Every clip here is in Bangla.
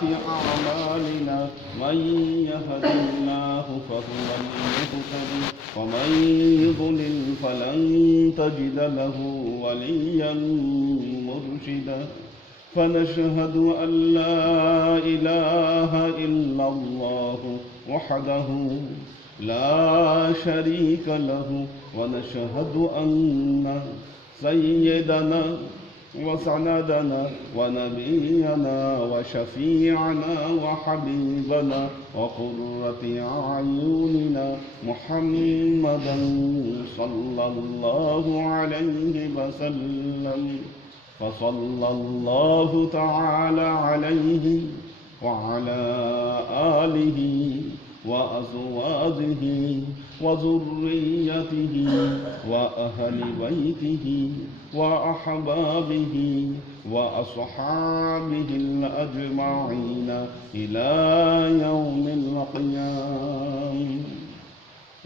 سيئات أعمالنا من يهد الله فهو المهتدي ومن يضلل فلن تجد له وليا مرشدا فنشهد أن لا إله إلا الله وحده لا شريك له ونشهد أن سيدنا وسندنا ونبينا وشفيعنا وحبيبنا وقرة أعيننا محمدا صلى الله عليه وسلم فصلى الله تعالى عليه وعلى آله وأزواجه وذريته وأهل بيته وأحبابه وأصحابه الأجمعين إلى يوم القيامة.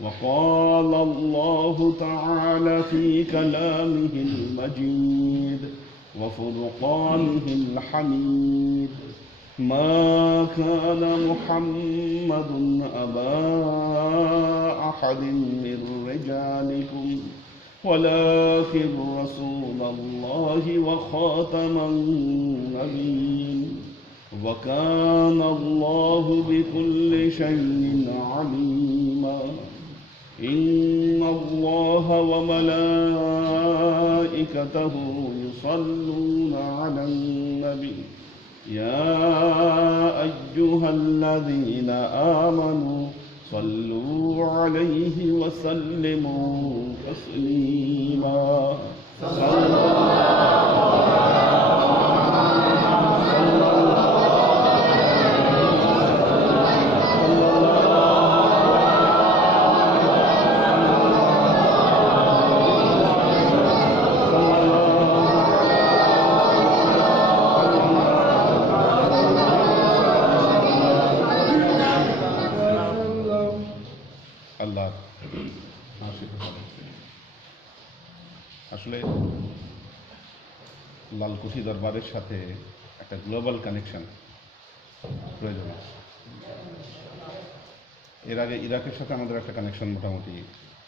وقال الله تعالى في كلامه المجيد وفرقانه الحميد ما كان محمد أبا أحد من رجالكم ولكن رسول الله وخاتم النبيين وكان الله بكل شيء عليما. إن الله وملائكته يصلون على النبي يا أيها الذين آمنوا صلوا عليه وسلموا تسليما. আসলে লালকুঠি দরবারের সাথে একটা গ্লোবাল কানেকশন প্রয়োজন আছে। এর আগে ইরাকের সাথে আমাদের একটা কানেকশন মোটামুটি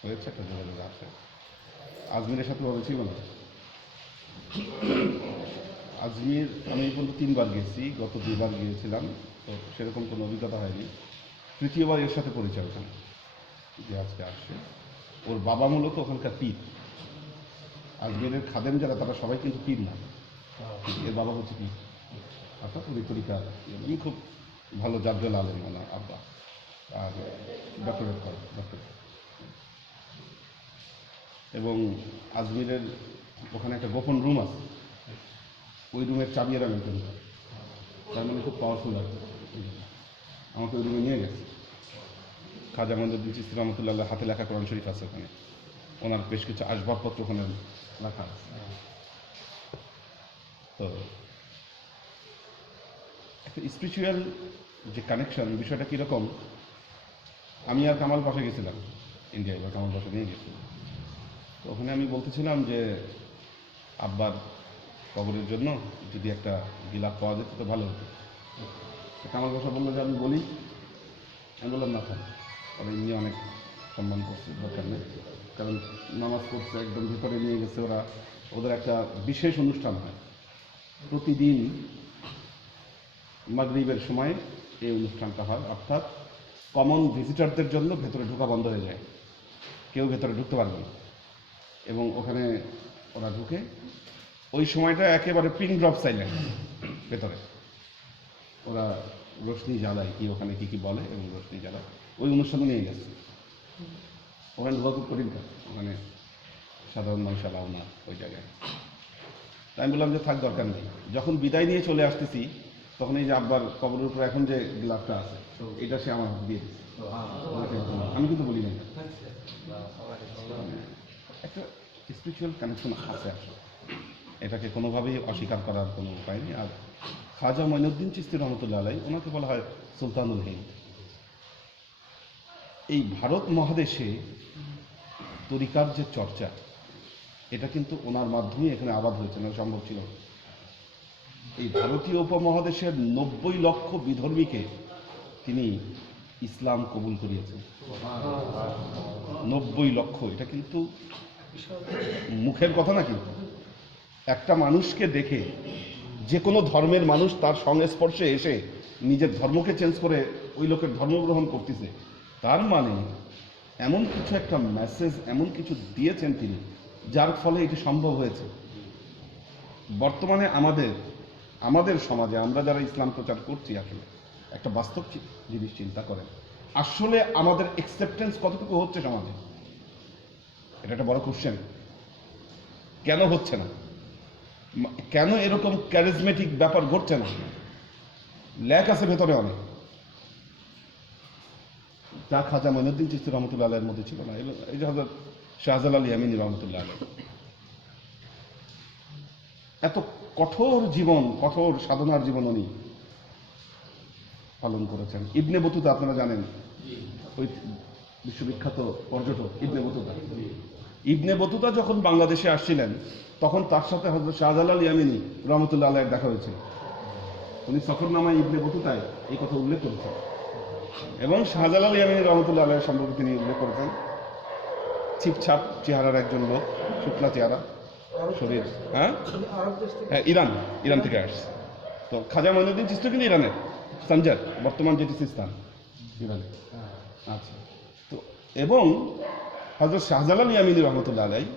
হয়েছে, একটা যোগাযোগ আছে। আজমিরের সাথে ভাবে ছিল না। আজমির আমি এই পর্যন্ত 3 বার গেছি, গত 2 বার গিয়েছিলাম, তো সেরকম কোনো অভিজ্ঞতা হয়নি। তৃতীয়বার এর সাথে পরিচয় ওখানে যে আজকে আসছে। ওর বাবা মূলত ওখানকার পীর। আজমিরের খাদেম যারা তারা সবাই কিন্তু পীর না, এর বাবা হচ্ছে পীর, অর্থাৎ ওই তরিকা খুব ভালো জাজ্জল আলেম ওনার আব্বা, আর ডক্টরেট করে ডক্টরেট। এবং আজমিরের ওখানে একটা গোপন রুম আছে, ওই রুমের চাবি এরা মেনটেন করে, তার মানে খুব পাওয়ারফুল লাগছে। আমাকে ওই রুমে নিয়ে গেছে। খাজা মঈনুদ্দিন চিশতি রহমতুল্লাহ হাতে লেখা কোরআন শরীফ আছে ওখানে, ওনার বেশ কিছু আসবাবপত্র ওখানে রাখা আছে। তো একটা স্পিরিচুয়াল যে কানেকশন, বিষয়টা কীরকম, আমি আর কামাল পাশে গেছিলাম ইন্ডিয়ায়, বা কামাল পাশে নিয়ে গেছিলাম। তো ওখানে আমি বলতেছিলাম যে আব্বার কবরের জন্য যদি একটা গিলাপ পাওয়া যেত তো ভালো হতো। কামাল পাশা বললো যে আমি বলি। আমি বললাম না থাক, ওরা এমনি অনেক সম্মান করছে, দরকার নেই, কারণ নামাজ পড়ছে, একদম ভিতরে নিয়ে গেছে ওরা। ওদের একটা বিশেষ অনুষ্ঠান হয় প্রতিদিন মাগরিবের সময়, এই অনুষ্ঠানটা হয়, অর্থাৎ কমন ভিজিটারদের জন্য ভেতরে ঢোকা বন্ধ হয়ে যায়, কেউ ভেতরে ঢুকতে পারবে না। এবং ওখানে ওরা ঢুকে, ওই সময়টা একেবারে পিন ড্রপ সাইলেন্ট, ভেতরে ওরা রোশনি জ্বালায়, কি ওখানে কী কী বলে, এবং রোশনি জ্বালায়। ওই অনুষ্ঠানে নিয়ে গেছে। ওখানে ঢোকা খুব কঠিন কাজ, ওখানে সাধারণ মানুষ অ্যালাউ না ওই জায়গায়। তাই আমি বললাম যে থাক, দরকার নেই। যখন বিদায় নিয়ে চলে আসতেছি, তখন এই যে আব্বার কবরের উপর এখন যে গ্লাভটা আছে, এটা সে আমার হাতে দিয়ে দিচ্ছে। আমি কিন্তু বলি না, একটা স্পিরিচুয়াল কানেকশন আছে আসলে, এটাকে কোনোভাবেই অস্বীকার করার কোনো উপায় নেই। আর খাজা মঈনুদ্দিন চিশতি রহমতুল্লাহ আলাইহি, ওনাকে বলা হয় সুলতানুল হিন্দ। এই ভারত মহাদেশে তরিকার যে চর্চা, এটা কিন্তু ওনার মাধ্যমে এখানে আবাদ হয়েছে, না সম্ভব ছিল। এই ভারতীয় উপমহাদেশের 90 লক্ষ বিধর্মীকে তিনি ইসলাম কবুল করিয়েছেন। 90 লক্ষ, এটা কিন্তু মুখের কথা না। কিন্তু একটা মানুষকে দেখে যে কোনো ধর্মের মানুষ তার সংস্পর্শে এসে নিজের ধর্মকে চেঞ্জ করে ওই লোকের ধর্ম গ্রহণ করতেছে, তার মানে এমন কিছু একটা মেসেজ, এমন কিছু দিয়েছেন তিনি, যার ফলে এটি সম্ভব হয়েছে। বর্তমানে আমাদের সমাজে আমরা যারা ইসলাম প্রচার করছি, আসলে একটা বাস্তব জিনিস চিন্তা করেন, আসলে আমাদের অ্যাকসেপ্টেন্স কতটুকু হচ্ছে সমাজে? এটা একটা বড় কোশ্চেন। কেন হচ্ছে না? কেন এরকম ক্যারিজমেটিক ব্যাপার ঘটছে না? ল্যাক আছে ভেতরে অনেক, যা খাজা মঈনুদ্দিন চিশতি রহমতুল্লাহ আলাইহির মধ্যে ছিল না। এই যে হযরত শাহজালাল ইয়ামিনী রহমতুল্লাহ আলাইহ, এত কঠোর জীবন, কঠোর সাধনার জীবন উনি পালন করেছেন। ইবনে বতুতা আপনারা জানেন, ওই বিশ্ববিখ্যাত পর্যটক ইবনে বতুতা যখন বাংলাদেশে আসছিলেন, তখন তার সাথে হযরত শাহজালাল ইয়ামিনী রহমতুল্লাহ আলাইহির দেখা হয়েছিল। উনি সফরনামায় ইবনে বতুতায় এই কথা উল্লেখ করেছেন, এবং শাহজালাল ইয়ামিনী রহমতুল্লাহ আলাইহির সম্পর্কে তিনি উল্লেখ করেছেন, ছিপছাপ চেহারার একজন লোক, শুকনা চেহারা, শরীর। হ্যাঁ, ইরান থেকে আসছে। তো খাজা মঈনুদ্দিন চিশতি কিন্তু ইরানের, সানজার, বর্তমান যেটি সিস্তান, ইরানে। আচ্ছা, তো এবং হযরত শাহজালাল ইয়ামিনী রহমতুল্লাহ আলাইহি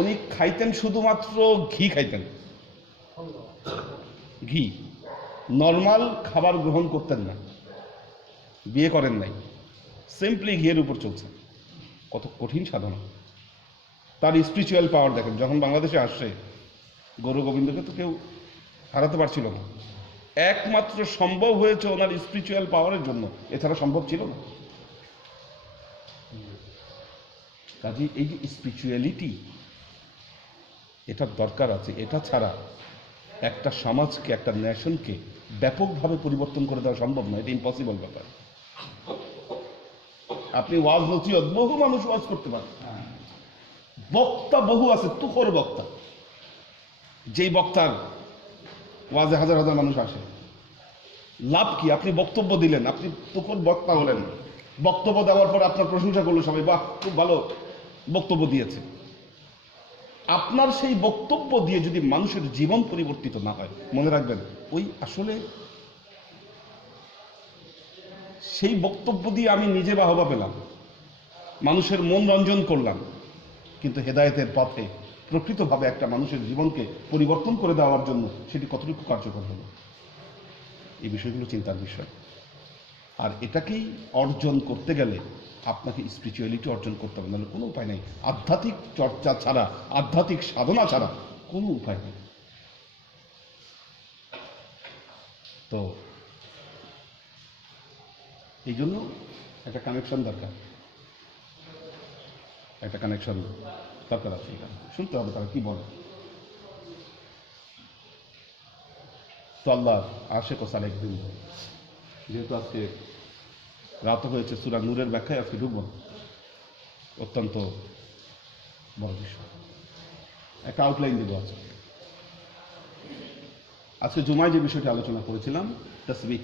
উনি খাইতেন শুধুমাত্র ঘি খাইতেন, ঘি, নর্মাল খাবার গ্রহণ করতেন না, বিয়ে করেন নাই, সিম্পলি ঘিয়ের উপর চলছে। কত কঠিন সাধনা! তার স্পিরিচুয়াল পাওয়ার দেখেন, যখন বাংলাদেশে আসছে, গৌর গোবিন্দকে তো কেউ হারাতে পারছিল না। একমাত্র সম্ভব হয়েছে ওনার স্পিরিচুয়াল পাওয়ারের জন্য, এছাড়া সম্ভব ছিল না। কাজে এই যে স্পিরিচুয়ালিটি, এটার দরকার আছে। এটা ছাড়া একটা সমাজকে, একটা নেশনকে ব্যাপকভাবে পরিবর্তন করে দেওয়া সম্ভব নয়, এটা ইম্পসিবল ব্যাপার। আপনি ওয়াজ নসিহত, বহু মানুষ ওয়াজ করতে পারেন, বক্তা বহু আছে, তুখোর বক্তা, যেই বক্তার ওয়াজে হাজার হাজার মানুষ আসে, লাভ কি? আপনি বক্তব্য দিলেন, আপনি তুখোর বক্তা হলেন, বক্তব্য দেওয়ার পর আপনার প্রশংসা করলো সবাই, বাহ খুব ভালো বক্তব্য দিয়েছে। আপনার সেই বক্তব্য দিয়ে যদি মানুষের জীবন পরিবর্তিত না হয়, মনে রাখবেন ওই আসলে সেই বক্তব্য দিয়ে আমি নিজে বাহবা পেলাম, মানুষের মন রঞ্জন করলাম, কিন্তু হেদায়েতের পথে প্রকৃতভাবে একটা মানুষের জীবনকে পরিবর্তন করে দেওয়ার জন্য সেটি কতটুকু কার্যকর হলো, এই বিষয়গুলো চিন্তার বিষয়। আর এটাকেই অর্জন করতে গেলে আপনাকে স্পিরিচুয়ালিটি অর্জন করতে হবে, নাহলে কোনো উপায় নেই। আধ্যাত্মিক চর্চা ছাড়া, আধ্যাত্মিক সাধনা ছাড়া কোনো উপায় নেই। তো এই জন্য একটা কানেকশন দরকার, একটা কানেকশন দরকার আছে। এটা শুনতে হবে তারা কি বলে। তো আল্লাহ আশেক ও সালেক দিন, যেহেতু আজকে রাত হয়েছে, সূরা নূরের ব্যাখ্যায় আজকে ঢুকব। অত্যন্ত বড় বিষয়, একটা আউটলাইন দেব আজকে জুমায় যে বিষয়টি আলোচনা করেছিলাম, তাসবিহ।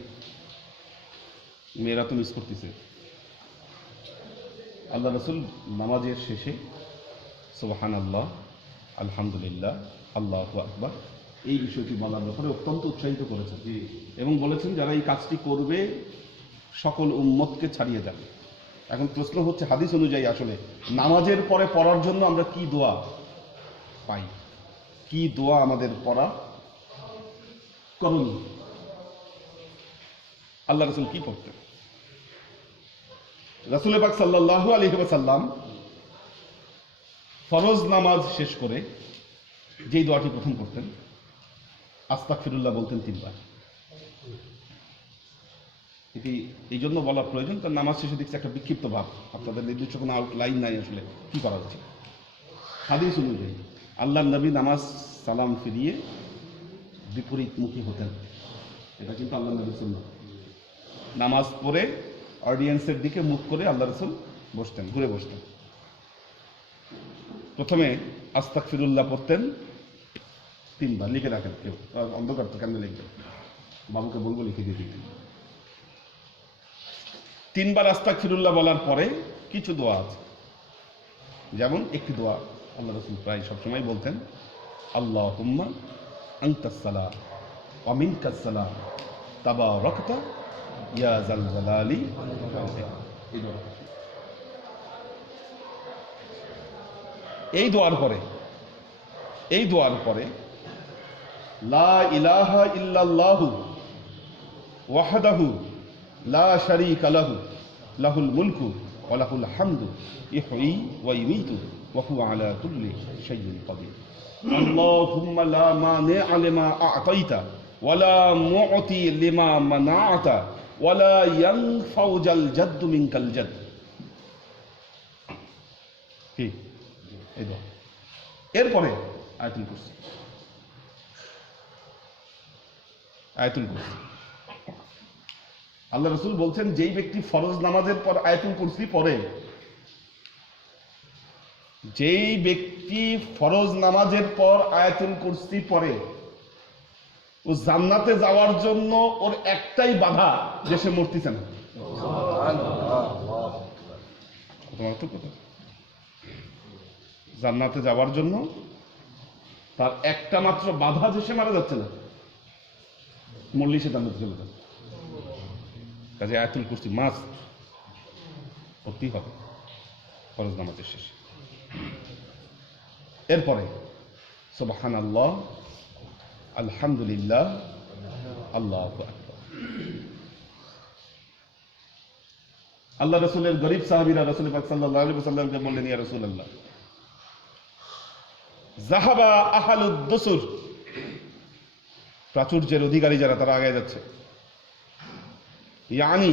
মেয়েরা তো মিস করতেছে। আল্লাহ রাসূল নামাজের শেষে সুবহানাল্লাহ, আলহামদুলিল্লাহ, আল্লাহু আকবার, এই বিষয়টি বলার ব্যাপারে অত্যন্ত উৎসাহিত করেছেন এবং বলেছেন যারা এই কাজটি করবে সকল উম্মতকে ছাড়িয়ে যাবে। এখন প্রশ্ন হচ্ছে, হাদিস অনুযায়ী আসলে নামাজের পরে পড়ার জন্য আমরা কি দোয়া পাই, কি দোয়া আমাদের পড়া করণীয়? আল্লাহ রাসূল কি পড়তেন? রাসূল পাক সাল্লাল্লাহু আলাইহি ওয়াসাল্লাম ফরজ নামাজ শেষ করে যেই দোয়াটি প্রথম করতেন, আস্তাগফিরুল্লাহ বলতেন 3 বার। এটি এই জন্য বলা প্রয়োজন, কারণ নামাজ শেষে দেখছি একটা বিক্ষিপ্ত ভাব, আপনাদের নির্দিষ্ট কোনো আউটলাইন নাই আসলে কি করা উচিত। হাদিস অনুযায়ী আল্লাহর নবী নামাজ সালাম ফিরিয়ে বিপরীতমুখী হতেন, এটা কিন্তু আল্লাহ নবীর সুন্নাত। নামাজ পড়ে অডিয়েন্সের দিকে মুখ করে আল্লাহ রাসূল বসতেন, ঘুরে বসতেন। প্রথমে আস্তাগফিরুল্লাহ পড়তেন, 3বার লিখে রাখেন কেউ, অন্ধকার তো কেন লিখবে, বাবুকে বলবো লিখে দিয়ে দিতে। 3বার আস্তাগফিরুল্লাহ বলার পরে কিছু দোয়া আছে, যেমন একটি দোয়া আল্লাহ রাসূল প্রায় সবসময় বলতেন, আল্লাহুম্মা আনতাস সালাম ওয়া মিনকাস সালাম তাবারাকতা ইয়া যাল জালালি ওয়াল ইকরাম। এই দোয়ার পরে লা ইলাহা ইল্লাল্লাহু ওয়াহদাহু লা শারীকা লাহু লাহুল মুলকু ওয়া লাহুল হামদু ইহয়ী ওয়া ইমীতু ওয়া হুয়া আলা কুল্লি শাইইন কাদির। আল্লাহুম্মা লা মানি'a লিমা আ'তাইতা ওয়া লা মু'তি লিমা মানা'তা ওয়া লা ইয়ানফা'ু জাল জাদ্দু মিনকাল জাদ্দ। কি এই দোয়া। এরপরে আয়াতুল কুরসি। আল্লাহ রাসূল বলছেন, যেই ব্যক্তি ফরজ নামাজের পর আয়াতুল কুরসি পড়ে, যেই ব্যক্তি ফরজ নামাজের পর আয়াতুল কুরসি পড়ে, ও জান্নাতে যাওয়ার জন্য ওর একটাই বাধা যে সে মরতেছে না। জান্নাতে যাওয়ার জন্য তার একটা মাত্র বাধা যে সে মারা যাচ্ছে না, মরলেই সে জান্নাতে চলে যাবে। কাজে আয়াতুল কুরসি মাস্ট পড়তেই হবে ফরজ নামাজের শেষে। এরপরে সুবহানাল্লাহ, আলহামদুলিল্লাহ, আল্লাহু আকবার। আল্লাহ রাসূলের গরীব সাহাবীরা রাসূল পাক সাল্লাল্লাহু আলাইহি ওয়াসাল্লামকে বললেন, ইয়া রাসূলুল্লাহ, যাহাবা আহলুদ দুসুর, প্রাচুর্যের অধিকারী যারা, তারা আগে যাচ্ছে। ইয়ানি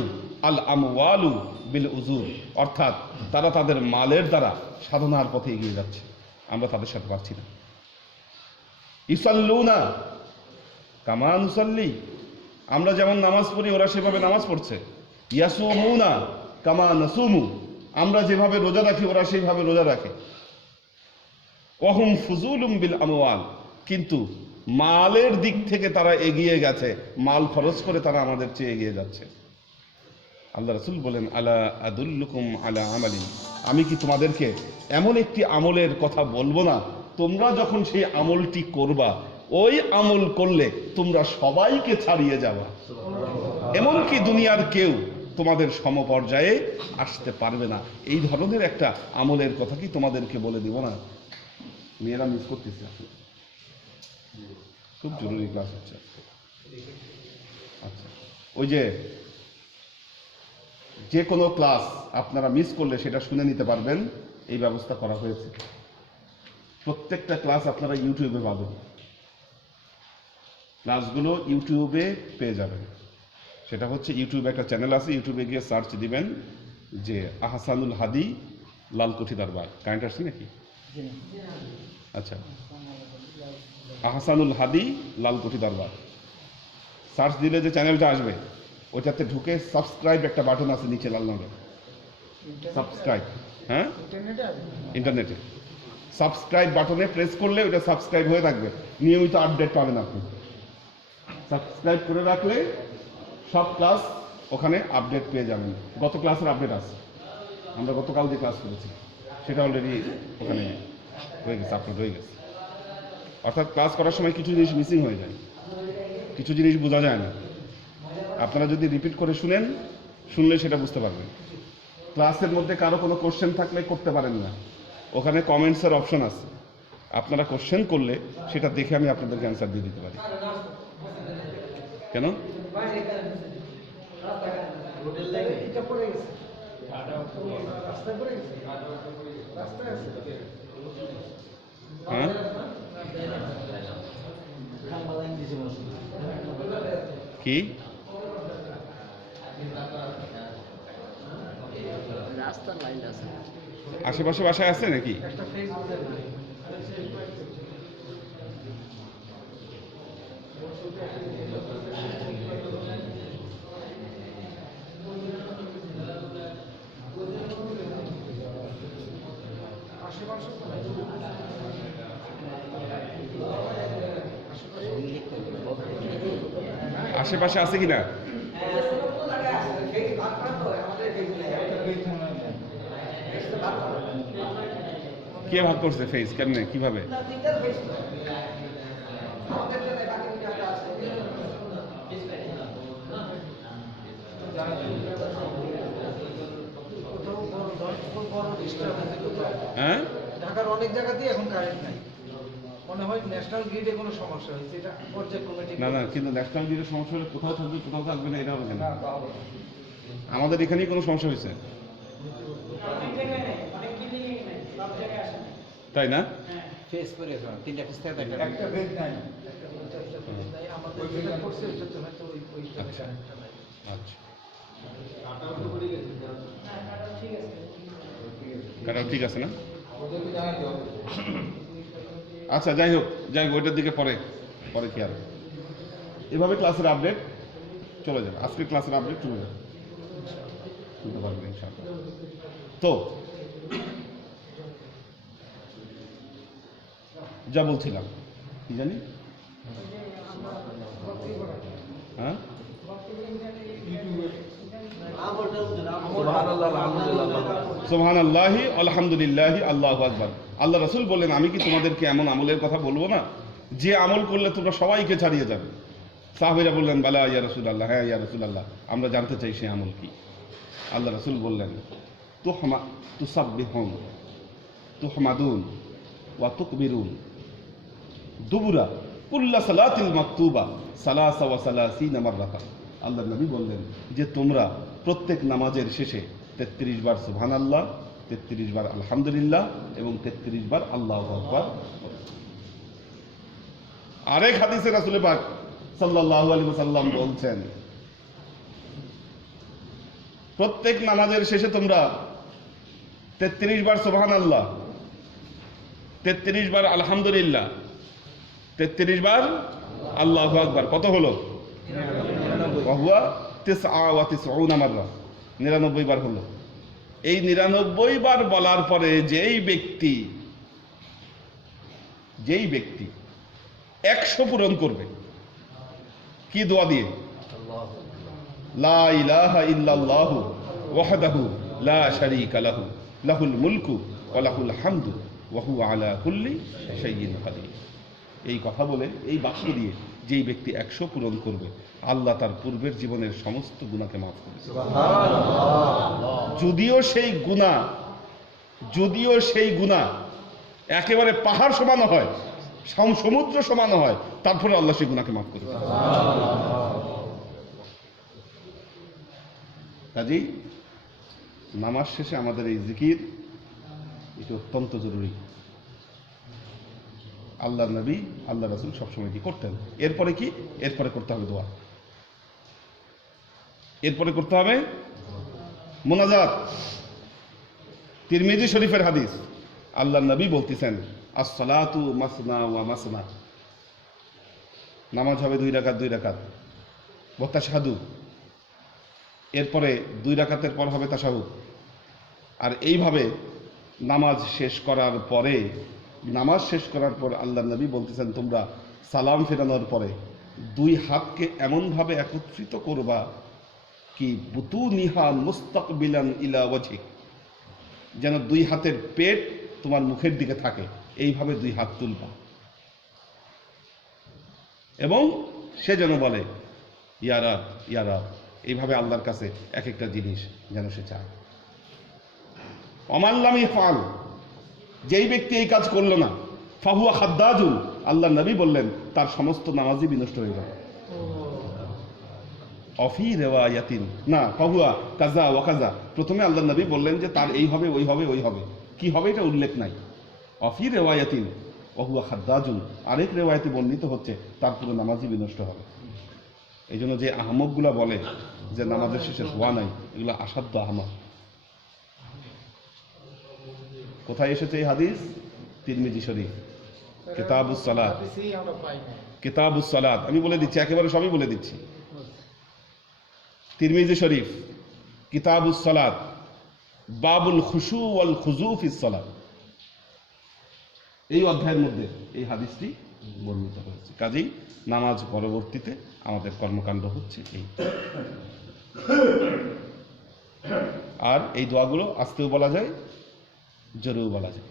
আল আমওয়ালু বিল উজুর, অর্থাৎ তারা তাদের মালের দ্বারা সাধনার পথে এগিয়ে যাচ্ছে, আমরা তাদের সাথে পারছি না। ইসাল্লুনা কামা নুসাল্লি, আমরা যেমন নামাজ পড়ি ওরা সেভাবে নামাজ পড়ছে। ইয়াসুমুনা কামা নাসুমু, আমরা যেভাবে রোজা রাখি ওরা সেইভাবে রোজা রাখে। ওয়াহুম ফুজুলুম বিল আমওয়াল, কিন্তু মালের দিক থেকে তারা এগিয়ে গেছে, মাল খরচ করে তারা আমাদের চেয়ে এগিয়ে যাচ্ছে। আল্লাহ রাসূল বলেন, আলা আদুল্লুকুম আলা আমালিন, আমি কি তোমাদেরকে এমন একটি আমলের কথা বলবো না, তোমরা যখন সেই আমলটি করবা, ওই আমল করলে তোমরা সবাইকে ছাড়িয়ে যাবা, এমনকি দুনিয়ার কেউ তোমাদের সমপর্যায়ে আসতে পারবে না। এই ধরনের একটা আমলের কথা কি তোমাদেরকে বলে দিব না? মেয়েরা মিস করতেছে, খুব জরুরি ক্লাস হচ্ছে। আচ্ছা, ওই যে কোনো ক্লাস আপনারা মিস করলে সেটা শুনে নিতে পারবেন, এই ব্যবস্থা করা হয়েছে। প্রত্যেকটা ক্লাস আপনারা ইউটিউবে পাবেন, ক্লাসগুলো ইউটিউবে পেয়ে যাবেন। সেটা হচ্ছে ইউটিউবে একটা চ্যানেল আছে, ইউটিউবে গিয়ে সার্চ দিবেন যে আহসানুল হাদি লালকুঠি দরবার। কারেন্ট আসছে নাকি? আচ্ছা, আহসানুল হাদি লালকুঠি দরবার সার্চ দিলে যে চ্যানেলটা আসবে, ওইটাতে ঢুকে সাবস্ক্রাইব একটা বাটন আছে নিচে লাল রঙের, সাবস্ক্রাইব, হ্যাঁ ইন্টারনেটে সাবস্ক্রাইব বাটনে প্রেস করলে ওটা সাবস্ক্রাইব হয়ে থাকবে, নিয়মিত আপডেট পাবেন আপনি। সাবস্ক্রাইব করে রাখলে সব ক্লাস ওখানে আপডেট পেয়ে যাবেন। গত ক্লাসের আপডেট আছে, আমরা গতকাল যে ক্লাস করেছি সেটা অলরেডি ওখানে হয়ে গেছে, আপলোড হয়ে গেছে। অর্থাৎ ক্লাস করার সময় কিছু জিনিস মিসিং হয়ে যায়, কিছু জিনিস বোঝা যায় না। আপনারা যদি রিপিট করে শুনলে সেটা বুঝতে পারবেন। ক্লাসের মধ্যে কারো কোনো কোশ্চেন থাকলে করতে পারেন না, ওখানে কমেন্টসের অপশন আছে, আপনারা কোশ্চেন করলে সেটা দেখে আমি আপনাদেরকে অ্যান্সার দিয়ে দিতে পারি। কেন? হ্যাঁ, কি আশেপাশে বাসায় আছে নাকি? আশেপাশে আছে কিনা? কে ভাগ করছে ফেজ? কেমনে, কিভাবে? হ্যাঁ, ঢাকার অনেক জায়গাতেই এখন কারেন্ট নাই, মনে হয় ন্যাশনাল গ্রিডে কোনো সমস্যা হয়েছে, এটা পর্যায়ক্রমে ঠিক না না, কিন্তু ন্যাশনাল গ্রিডের সমস্যা হলে কোথাও থাকবে কোথাও থাকবে না, এটা হবে কেন? আমাদের এখানেই কোনো সমস্যা হয়েছে, তাই না? ফেস করে তিনটা ফেস থাকে একটা বেড নাই, একটা বেড নাই, আমাদের যেটা করছে ওইটা তো হয়তো ওই কারেন্টটা নাই। আচ্ছা, কাটাও ঠিক আছে না? আচ্ছা, যাই হোক ওইটার দিকে পরে কি আর এভাবে ক্লাসের আপডেট চলে যাবে, আজকে ক্লাসের আপডেট চলে যাবে, শুনতে পারবেন ইনশাআল্লাহ। তো যা বলছিলাম, কি জানি, হ্যাঁ, সুবহানাল্লাহি আলহামদুলিল্লাহি আল্লাহু আকবার। আল্লাহ রাসূল বললেন, আমি কি তোমাদেরকে এমন আমলের কথা বলবো না যে আমল করলে তোমরা সবাইকে ছাড়িয়ে যাবে? সাহাবীরা বললেন, বালা ইয়া রাসূলুল্লাহ, হ্যাঁ ইয়া রাসূলুল্লাহ, আমরা জানতে চাই সেই আমল কি। আল্লাহ রাসূল বললেন, তুসাব্বিহুন তুহমাদুন ওয়া তুকবিরুন দুবুরা কুল্লা সালাতিল মাকতুবা সালাসা ওয়া সালাসিনা মাররাতান। আল্লাহ নবী বললেন যে তোমরা প্রত্যেক নামাজের শেষে 33 বার সুবহানাল্লাহ, 33 বার আলহামদুলিল্লাহ এবং 33 বার আল্লাহু আকবার। আরেক হাদিসে রাসূল পাক সাল্লাল্লাহু আলাইহি ওয়াসাল্লাম বলছেন, প্রত্যেক নামাজের শেষে তোমরা 33 বার সুবহানাল্লাহ, 33 বার আলহামদুলিল্লাহ, 33 বার আল্লাহু আকবার। কত হলো? 99 মাররা, 99 বার হলো। এই 99 বার বলার পরে যেই ব্যক্তি 100 পূরণ করবে, কি দোয়া দিয়ে? লা ইলাহা ইল্লাল্লাহু ওয়াহদাহু লা শারীকা লাহু লাহুল মুলকু ওয়া লাহুল হামদু ওয়া হুয়া আলা কুল্লি শাইইন কাদির। এই কথা বলে, এই বাক্য দিয়ে যেই ব্যক্তি 100 পূরণ করবে, আল্লাহ তার পূর্বের জীবনের সমস্ত গুনাহকে মাফ করবে। যদিও সেই গুনাহ একেবারে পাহাড় সমান হয়, সমুদ্র সমান হয়, তারপরে আল্লাহ সেই গুনাহকে মাফ করবে। কাজেই নামাজ শেষে আমাদের এই জিকির, এটা অত্যন্ত জরুরি। আল্লাহ নবী, আল্লাহ রাসূল সবসময় কি করতেন? এরপরে করতে হবে দোয়া, এরপরে করতে হবে মোনাজাত। তিরমিজি শরীফের হাদিস, আল্লাহ নবী বলতেছেন, আস-সালাতু মাসনা ওয়া মাসনা, নামাজ হবে 2 রাকাত 2 রাকাত, ওয়া তাশহাদু, এরপরে 2 রাকাতের পর হবে তাশাহুদ। আর এইভাবে নামাজ শেষ করার পর আল্লাহ নবী বলতেছেন, তোমরা সালাম ফেরানোর পরে 2 হাতকে এমনভাবে একত্রিত করবা কি বুতুনিহা মুস্তাকবিলান ইলা ওয়াজহিক, যেন 2 হাতের পেট তোমার মুখের দিকে থাকে, এইভাবে 2 হাত তুলবা এবং সে যেন বলে ইয়া রাব ইয়া রাব, এইভাবে আল্লাহর কাছে এক একটা জিনিস যেন সে চায়। অমাল্লাম ইফআল, যেই ব্যক্তি এই কাজ করলো না, ফাহুয়া খাদ্দাজুন, আল্লাহ নবী বললেন তার সমস্ত নামাজই বিনষ্ট হয়ে গেল। অফি রিওয়ায়াতিন, না ফাহুয়া কাজা ওয়া কাজা, প্রথমে আল্লাহ নবী বললেন যে তার এই হবে, ওই হবে, কি হবে এটা উল্লেখ নাই। অফি রিওয়ায়াতিন ওহুয়া খাদ্দাজুন, আরেক রিওয়ায়াতে বর্ণিত হচ্ছে তার পুরো নামাজই বিনষ্ট হবে। এই জন্য যে আহমকগুলা বলে যে নামাজের শেষে দোয়া নাই, এগুলো আসাধ্য আহমক। কোথায় এসেছে এই হাদিস? তিরমিজি শরীফ, কিতাবুস সালাত, কিতাবুস সালাত। আমি বলে দিচ্ছি, একেবারে সবই বলে দিচ্ছি। তিরমিজি শরীফ, কিতাবুস সালাত, বাবুল খুশু ওয়াল খুজু ফিস সালাত, এই অধ্যায়ের মধ্যে এই হাদিসটি বর্ণিত হয়েছে। কাজেই নামাজ পরবর্তীতে আমাদের কর্মকাণ্ড হচ্ছে এই। আর এই দোয়াগুলো আস্তেও বলা যায়, জোরেও বলা যায়,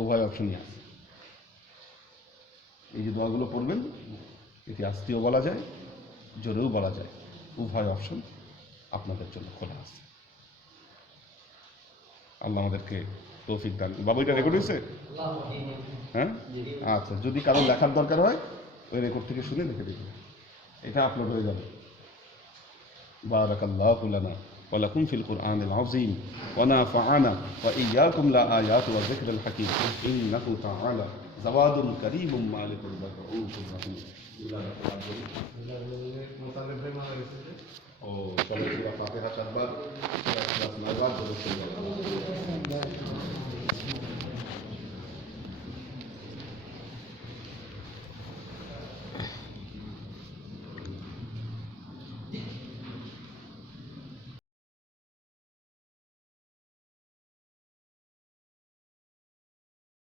উভয় অপশনই আছে। এই যে দোয়াগুলো পড়বেন, এটি আস্তেও বলা যায়, জোরেও বলা যায়, উভয় অপশন আপনাদের জন্য খোলা আছে। আল্লাহ আমাদেরকে তৌফিক দান। বাবু, এটা রেকর্ড হয়েছে? হ্যাঁ, আচ্ছা, যদি কারো লেখার দরকার হয় ওই রেকর্ড থেকে শুনে লিখে দেবেন, এটা আপলোড হয়ে যাবে। বারাকাল্লাহু লানা ওয়া লাকুম ফিল কুরআনিল আযীম ওয়া নাফা'ানা ওয়া ইয়্যাকুম লা আয়াতি ওয়া যিকরিল হাকীম ইন্নাহু তাআলা জাওয়াদুন কারীমুম মালিকুল রাউফুর রাহিম। ও সবাই সূরা ফাতিহা 4 বার, সূরা ইখলাস 9 বার,